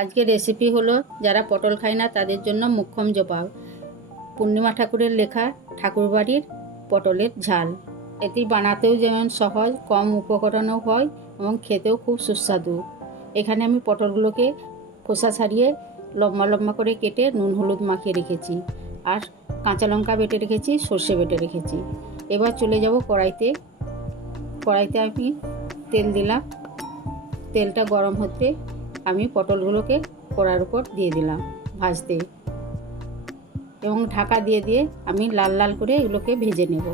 আজকে রেসিপি হলো, যারা পটল খায় না, তাদের জন্য মুখ্যম জপাও। পূর্ণিমা ঠাকুরের লেখা, ঠাকুরবাড়ির পটলের ঝাল। এটি বানাতেও যেমন সহজ, কম উপকরণও হয় এবং খেতেও খুব সুস্বাদু। এখানে আমি পটলগুলোকে খোসা ছাড়িয়ে লম্বা লম্বা করে কেটে নুন হলুদ মাখিয়ে রেখেছি আর কাঁচা লঙ্কা বেটে রেখেছি, সর্ষে বেটে রেখেছি। এবার চলে যাব কড়াইতে। কড়াইতে আমি তেল দিলাম। তেলটা গরম হতে আমি পটলগুলোকে কড়ার উপর দিয়ে দিলাম ভাজতে। এবং ঢাকা দিয়ে দিয়ে আমি লাল লাল করে এগুলোকে ভেজে নেব।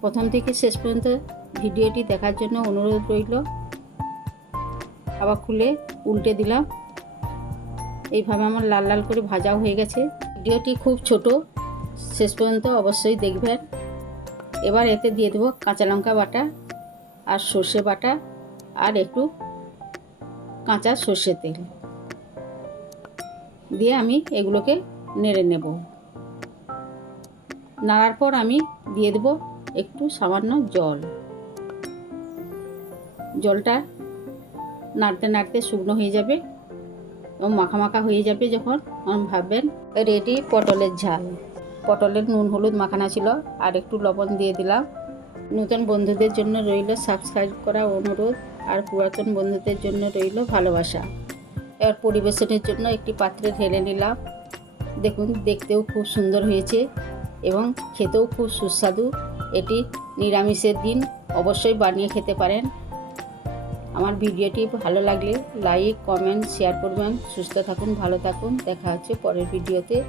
প্রথম থেকে শেষ পর্যন্ত ভিডিওটি দেখার জন্য অনুরোধ রইল। আবার খুলে উল্টে দিলাম। এইভাবে আমার লাল লাল করে ভাজাও হয়ে গেছে। ভিডিওটি খুব ছোট, শেষ পর্যন্ত অবশ্যই দেখবেন। এবার এতে দিয়ে দেবো কাঁচা লঙ্কা বাটা আর সর্ষে বাটা আর একটু কাঁচা সর্ষের তেল। দিয়ে আমি এগুলোকে নেড়ে নেব। নাড়ার পর আমি দিয়ে দেব একটু সামান্য জল। জলটা নাড়তে নাড়তে শুকনো হয়ে যাবে এবং মাখা হয়ে যাবে যখন। তখন ভাববেন, রেডি পটলের ঝাল। পটলের নুন, হলুদ মাখানা ছিল, আর একটু লবণ দিয়ে দিলাম। নতুন বন্ধুদের জন্য রইল সাবস্ক্রাইব করা অনুরোধ। আর পুরাতন বন্ধুদের জন্য রইল ভালোবাসা। এবার পরিবেশনের জন্য একটি পাত্রে ঢেলে নিলাম। দেখুন, দেখতেও খুব সুন্দর হয়েছে এবং খেতেও খুব সুস্বাদু। এটি নিরামিষের দিন, অবশ্যই বানিয়ে খেতে পারেন। আমার ভিডিওটি ভালো লাগলে লাইক, কমেন্ট, শেয়ার করবেন। সুস্থ থাকুন, ভালো থাকুন। দেখা হচ্ছে পরের ভিডিওতে।